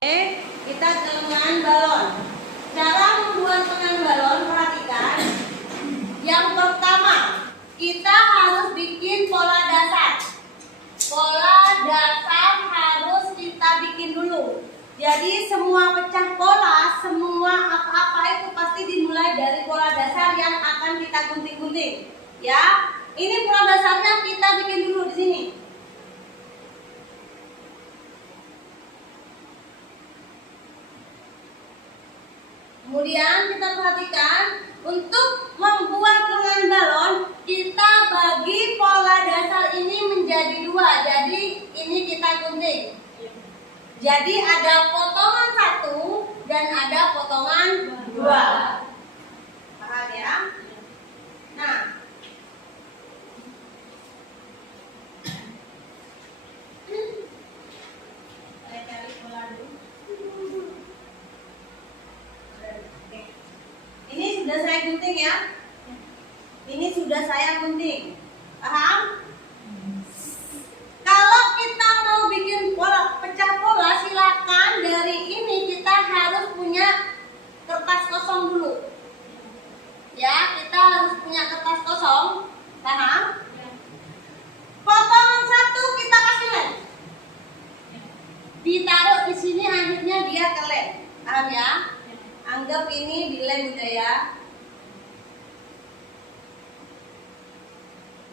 Kita dengan balon. Cara membuat dengan balon, perhatikan. Yang pertama, kita harus bikin pola dasar. Pola dasar harus kita bikin dulu. Jadi semua pecah pola, semua apa-apa itu pasti dimulai dari pola dasar yang akan kita gunting-gunting. Ya, ini pola dasarnya kita bikin dulu di sini. Kemudian kita perhatikan, untuk membuat lengan balon, kita bagi pola dasar ini menjadi dua. Jadi ini kita gunting. Jadi ada potongan satu dan ada potongan dua. Paham ya? Nah, saya cari pola dulu. Ini sudah saya gunting ya. Ini sudah saya gunting. Paham? Kalau kita mau bikin pola, pecah pola, silakan dari ini kita harus punya kertas kosong dulu. Ya, kita harus punya kertas kosong. Paham? Potongan satu kita kasih lem. Ditaruh di sini, akhirnya dia ke lem. Paham ya? Anggap ini dilem udah ya.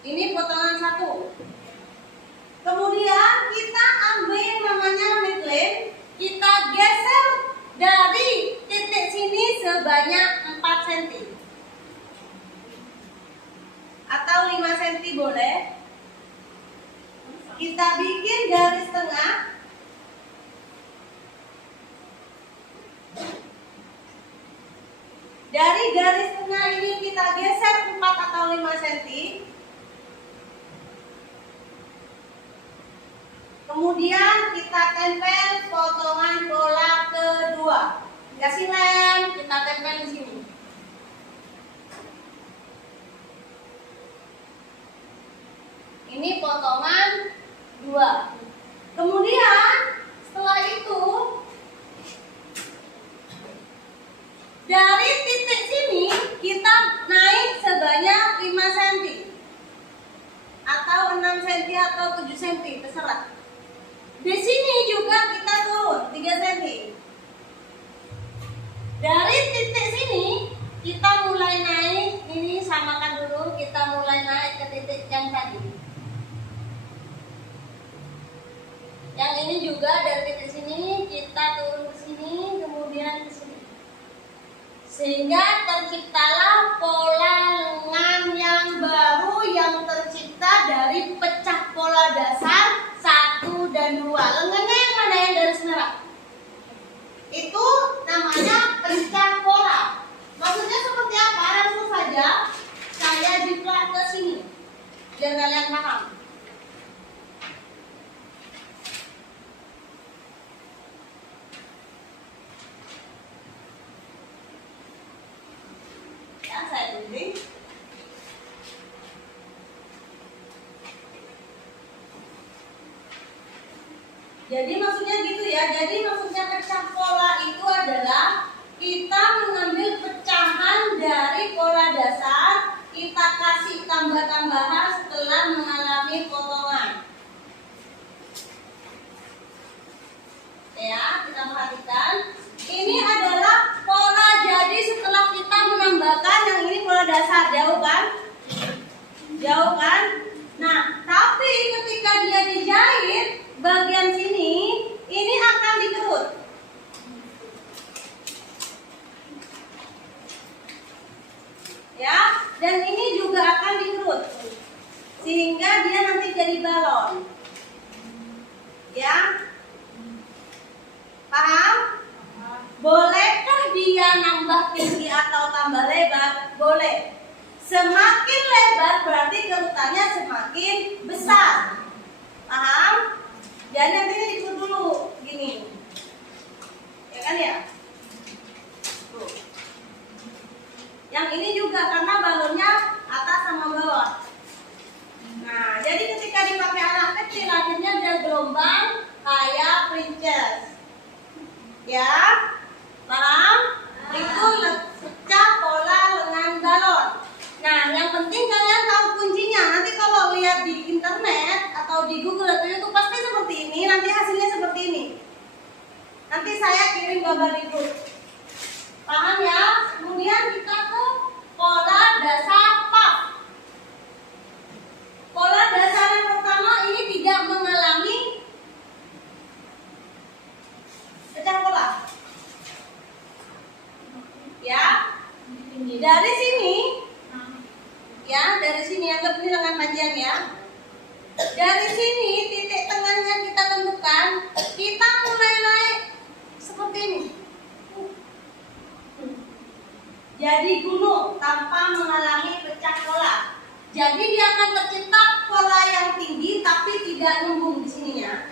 Ini potongan satu. Kemudian kita ambil namanya midlem, kita geser dari titik sini sebanyak 4 cm atau 5 cm boleh. Kita bikin garis tengah. Dari garis tengah ini kita geser 4 atau 5 cm. Kemudian kita tempel potongan pola kedua. Kasih lem, kita tempel di sini. Ini potongan 2. Kemudian setelah itu dari titik sini kita naik sebanyak 5 cm atau 6 cm atau 7 cm, terserah. Di sini juga kita turun 3 cm. Dari titik sini kita mulai naik, ini samakan dulu, kita mulai naik ke titik yang tadi. Yang ini juga dari titik sini kita turun ke sini, kemudian ke sini. Sehingga terciptalah pola lengan yang baru yang tercipta dari pecah pola dasar 1 dan 2. Lengannya yang mana yang garis merah? Itu namanya pecah pola. Maksudnya seperti apa? Langsung saja saya jiplak ke sini biar kalian paham. Saya gunting. Jadi maksudnya gitu ya. Jadi maksudnya pecah pola itu adalah kita mengambil pecahan dari pola dasar, kita kasih tambah-tambahan setelah mengalami potongan. Ya, kita perhatikan. Ini adalah pola jadi setelah kita menambahkan yang ini pola dasar, jauh kan? Jauh kan? Nah, tapi ketika dia dijahit bagian sini, ini akan dikerut. Ya, dan ini juga akan dikerut. Sehingga dia nanti jadi balon. Ya? Paham? Bolehkah dia nambah tinggi atau tambah lebar? Boleh. Semakin lebar berarti kerutannya semakin besar. Paham? Jadi nanti ini dikerut dulu, gini. Ya kan ya? Tuh. Yang ini juga karena balonnya atas sama bawah. Nah, jadi ketika dipakai anak kecil akhirnya dia gelombang kayak princess. Ya, paham? Itu pecah pola lengan galon. Nah, yang penting kalian tahu kuncinya. Nanti kalau lihat di internet atau di Google atau YouTube pasti seperti ini. Nanti hasilnya seperti ini. Nanti saya kirim gambar di grup. Paham ya? Kemudian kita ke pola dasar puff. Pola dasar yang pertama ini tidak mengalami pecah pola. Ya, dari sini, ya dari sini anggap ini lengan panjang ya. Dari sini titik tengahnya kita tentukan, kita mulai naik seperti ini. Jadi gunung tanpa mengalami pecah pola. Jadi dia akan tercipta pola yang tinggi tapi tidak ngembung di sininya.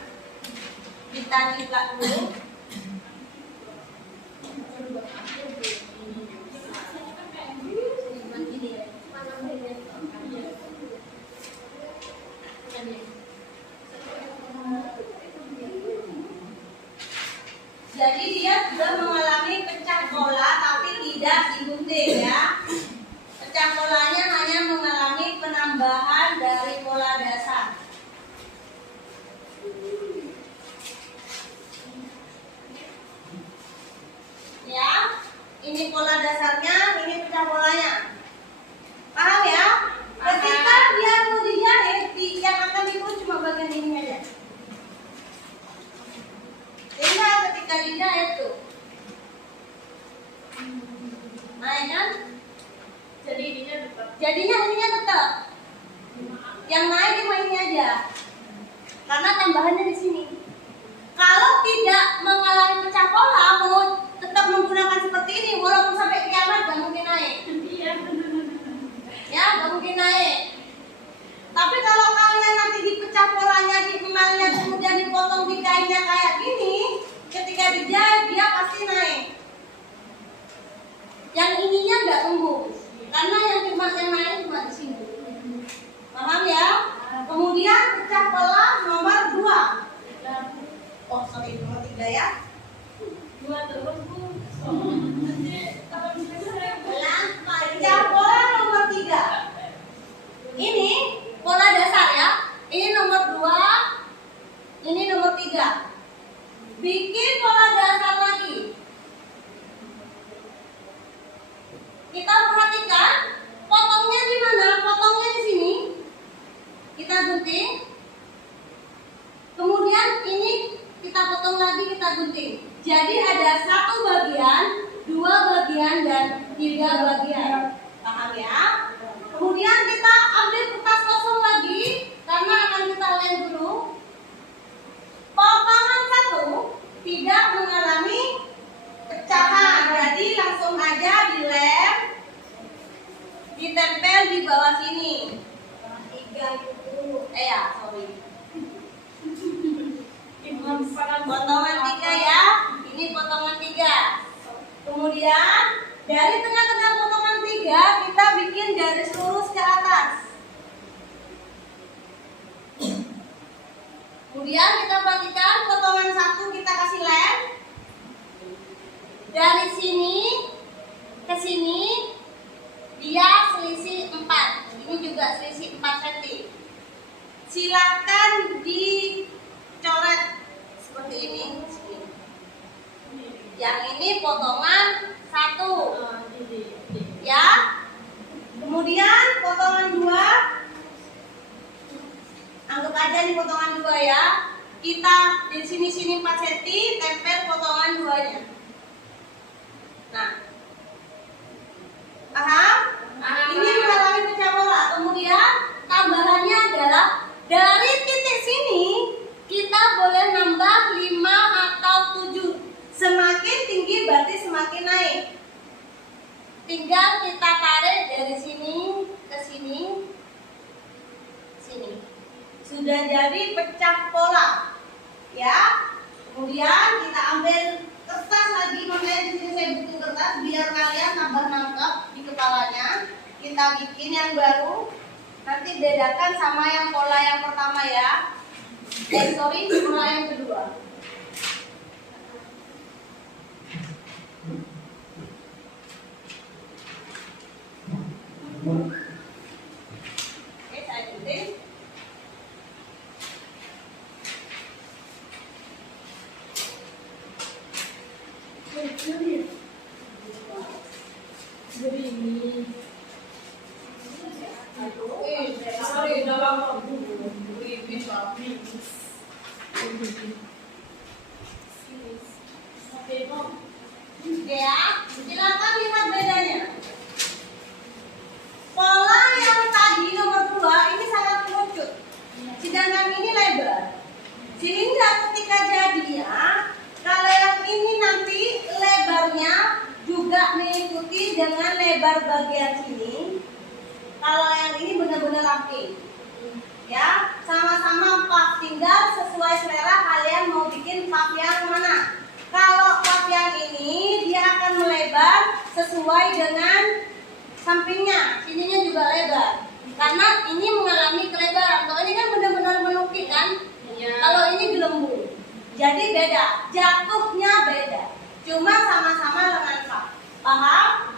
Kita jiplak dulu. Jadi dia sudah mengalami pecah pola tapi tidak digunting ya. Pecah polanya hanya mengalami penambahan dari pola dasar. Ya, ini pola dasarnya, ini pecah polanya. Paham ya? Ketika dia mau dijahit, yang akan dikurus cuma bagian ini aja. Sehingga ketika dijahit tuh, naik kan? Jadinya ininya tetap. Yang naik cuma ini aja. Karena tambahannya di sini. Kalau tidak mengalami pecah pola, mau tetap menggunakan seperti ini, walaupun sampai kiamat gak mungkin naik. Ya, gak mungkin naik. Tapi kalau kalian nanti dipecah polanya, di emalnya, kemudian dipotong di kainnya kayak gini, ketika dijahit dia pasti naik. Yang ininya nggak tumbuh, karena yang naik cuma di sini. Paham ya? Kemudian pecah pola nomor 2. Oh sorry, nomor 3 ya. 2 terus Bu. Pecah pola nomor 3. Ini pola dasar ya. Ini nomor 2. Ini nomor 3. Bikin pola dasar lagi. Kita perhatikan potongnya di mana? Potongnya di sini. Kita gunting. Kemudian ini kita potong lagi, kita gunting. Jadi ada 1 bagian, 2 bagian dan 3 bagian. Paham ya? Kemudian kita ambil kertas kosong lagi karena akan kita lem dulu. Potongan 1 tidak mengalami pecahan, jadi langsung aja dilem, ditempel di bawah sini. Potongan 3 ya, ini potongan 3. Kemudian dari tengah-tengah potongan 3 kita bikin garis lurus ke atas. Kemudian kita perhatikan potongan 1 kita kasih lem. Dari sini ke sini dia selisih 4. Ini juga selisih 4 cm. Silakan dicoret seperti ini. Yang ini potongan 1. Ya. Kemudian potongan 2. Anggap aja nih potongan 2 ya. Kita di sini 4 cm tempel potongan 2-nya. Nah. Paham? Ini mengalami pecah pola. Kemudian tambahannya adalah dari titik sini kita boleh nambah 5 atau 7. Semakin tinggi berarti semakin naik. Tinggal kita tarik dari sini ke sini. Sini. Sudah jadi pecah pola. Ya. Kemudian kita ambil kertas lagi, makanya di sini saya butuh kertas biar kalian tambah nangkep di kepalanya. Kita bikin yang baru. Nanti bedakan sama yang pola yang pertama ya. Pola yang kedua. Jadi ini. Sorry, dalam Ya, silakan lihat bedanya. Pola yang tadi nomor 2 ini sangat mengerucut, sedangkan ini lebar. Sehingga ketika jadinya, kalau yang ini nanti lebarnya juga mengikuti dengan lebar bagian sini. Kalau yang ini benar-benar rapi, ya sama-sama puff. Tinggal sesuai selera kalian mau bikin puff yang mana. Kalau puff yang ini dia akan melebar sesuai dengan sampingnya, sininya juga lebar. Karena ini mengalami kelebaran. Kalau ini kan benar-benar menukik kan. Ya. Kalau ini gelembung, jadi beda, jatuhnya beda. Cuma sama-sama lengan puff. Paham?